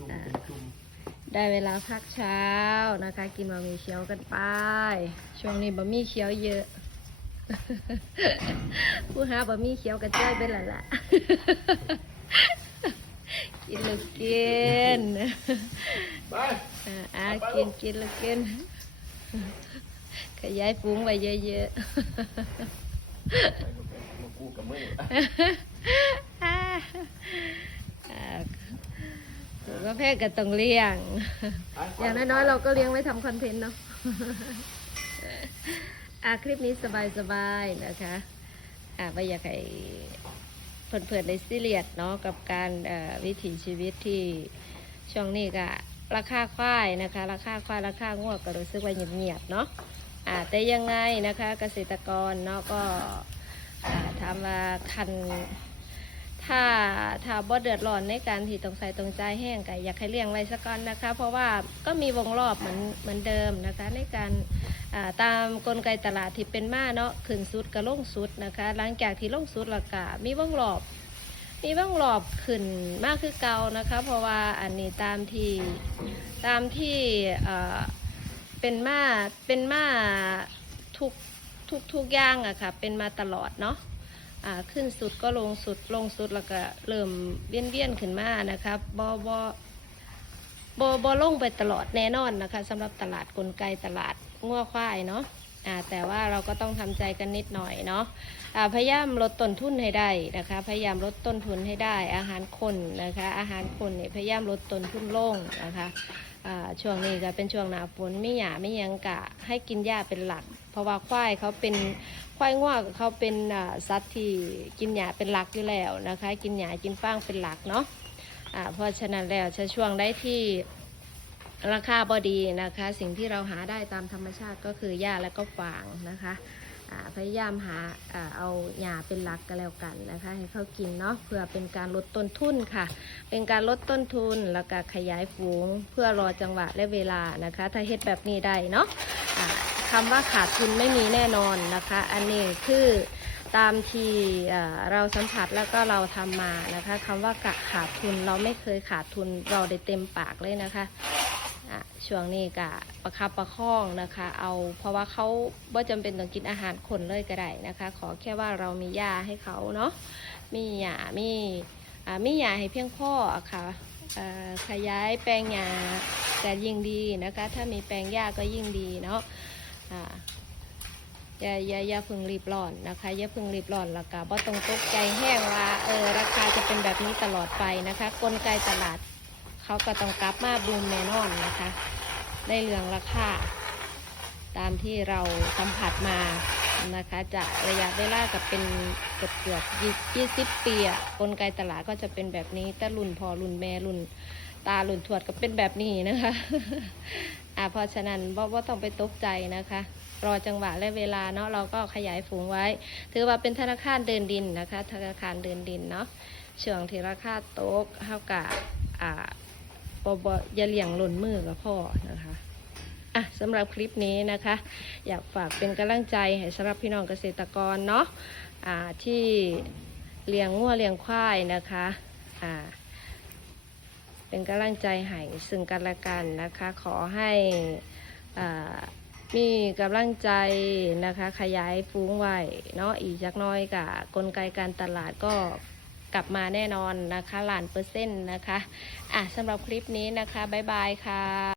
จุ่มเป็นจุ่มได้เวลาพักเช้านะคะ กินบะหมี่เขียวกันไป ช่วงนี้บะหมี่เขียวเยอะ ผู้หาบะหมี่เขียวกระเจ้ยไปและล่ะกินเลยกินไปอ่าอ่ากินกินเลยกินขยายฟุ้งไปเยอะมากูกับมือๆอ่าอ่าถู กก็แพ้ก็ต้องเลี้ยง อย่างน้อยๆเราก็เลี้ยงไว้ทำคอนเทนต์เนาะอะคลิปนี้สบายๆนะคะอะไม่อยากให้เพื่อนๆในซีเรียสเนาะกับการเอ่อวิถีชีวิตที่ช่วงนี้ก็ราคาควายนะคะ ราคาควายราคางวก็รู้สึกว่าเงียบๆเนาะอ่าแต่ยังไงนะคะเกษตรกรเนาะก็อ่าถามว่าคัน ถ้าถ้าบ่เดือดร้อนในการที่ต้องใส่ตรงใจแห้งก็อยากให้เลี้ยงไว้สักก่อนนะคะ เพราะว่าก็มีวงรอบเหมือนเหมือนเดิมนะคะ ในการาตามกลไกตลาดที่เป็นมาเนาะขึ้นสุดกับลงสุดนะคะ หลังจากที่ลงสุดแล้วก็มีวงรอบ มีวงรอบขึ้นมากคือเก่านะคะ เพราะว่าอันนี้ตามที่ตามที่เป็นมาเป็นมาทุกทุกทุกอย่างอะค่ะเป็นมาตลอดเนาะ ขึ้นสุดก็ลงสุดลงสุดแล้วก็เริ่มเบี้ยนเบี้ยนๆขึ้นมานะครับบอบอบอบอลงไปตลอดแน่นอนนะคะสำหรับตลาดกลไกตลาดงัวควายเนาะแต่ว่าเราก็ต้องทำใจกันนิดหน่อยเนาะพยายามลดต้นทุนให้ได้นะคะ พยายามลดต้นทุนให้ได้ อาหารคนนะคะ อาหารคนเนี่ยพยายามลดต้นทุนลงนะคะช่วงนี้ก็เป็นช่วงหนาฝนไม่หยาไม่ยังกะให้กินหญ้าเป็นหลัก เพราะว่าควายเขาเป็นควายง่วงเขาเป็นสัตว์ที่กินหญ้าเป็นหลักอยู่แล้วนะคะ กินหญ้ากินฟางเป็นหลักเนาะอ่าเพราะฉะนั้นแล้วจะช่วงได้ที่ราคาบอดีนะคะ สิ่งที่เราหาได้ตามธรรมชาติก็คือหญ้าและก็ฟางนะคะพยายามหาอเอาหญ้าเป็นหลักก็แล้วกันนะคะ ให้เขากินเนาะเพื่อเป็นการลดต้นทุนค่ะ เป็นการลดต้นทุนแล้วก็ขยายฝูง เพื่อรอจังหวะและเวลานะคะ ถ้าเฮ็ดแบบนี้ได้เนาะ คำว่าขาดทุนไม่มีแน่นอนนะคะ อันนี้คือตามที่เราสัมผัสแล้วก็เราทำมานะคะคำว่ากะขาดทุนเราไม่เคยขาดทุนเราได้เต็มปากเลยนะคะช่วงนี้กะประคับประคองนะคะ เอาเพราะว่าเขาว่าจำเป็นต้องกินอาหารคนเลยก็ได้นะคะ ขอแค่ว่าเรามียาให้เขาเนาะมียามีมียาให้เพียงพออะค่ะเอ่อขยายแปลงยาจะยิ่งดีนะคะ ถ้ามีแปลงหญ้าก็ยิ่งดีเนาะ อ่าอย่าอย่าอย่าพึ่งรีบร้อนนะคะอย่าพึ่งรีบร้อนแล้วก็บ่ต้องตกใจแห้งว่าเออราคาจะเป็นแบบนี้ตลอดไปนะคะ กลไกตลาด เขาก็ต้องกลับมาบูมแน่นอนนะคะในเรื่องราคาตามที่เราสัมผัสมานะคะจะระยะเวลากับเป็นเกือบเกือบยี่สิบปีอะกลไกตลาดก็จะเป็นแบบนี้แต่รุ่นพอรุ่นแม่รุ่นตารุ่นทวดก็เป็นแบบนี้นะคะ อ่าเพราะฉะนั้นว่าต้องไปตกใจนะคะ รอจังหวะและเวลาเนาะเราก็ขยายฝูงไว้ ถือว่าเป็นธนาคารเดินดินนะคะ ธนาคารเดินดินเนาะช่วงที่ราคาตกเท่ากับอ่าบอบอย่าเลี่ยงหล่นมือกับพ่อนะคะอะสำหรับคลิปนี้นะคะ อยากฝากเป็นกำลังใจให้สำหรับพี่น้องเกษตรกรเนาะอ่าที่เลี้ยงงัวเลี้ยงควายนะคะอ่า เป็นกำลังใจให้ซึ่งกันและกันนะคะ ขอให้มีกำลังใจนะคะ ขยายฟูงไว้เนาะอีกจักน้อยกับกลไกการตลาดก็กลับมาแน่นอนนะคะล้านเปอร์เซ็นต์นะคะ อะสำหรับคลิปนี้นะคะ บ๊ายบายค่ะ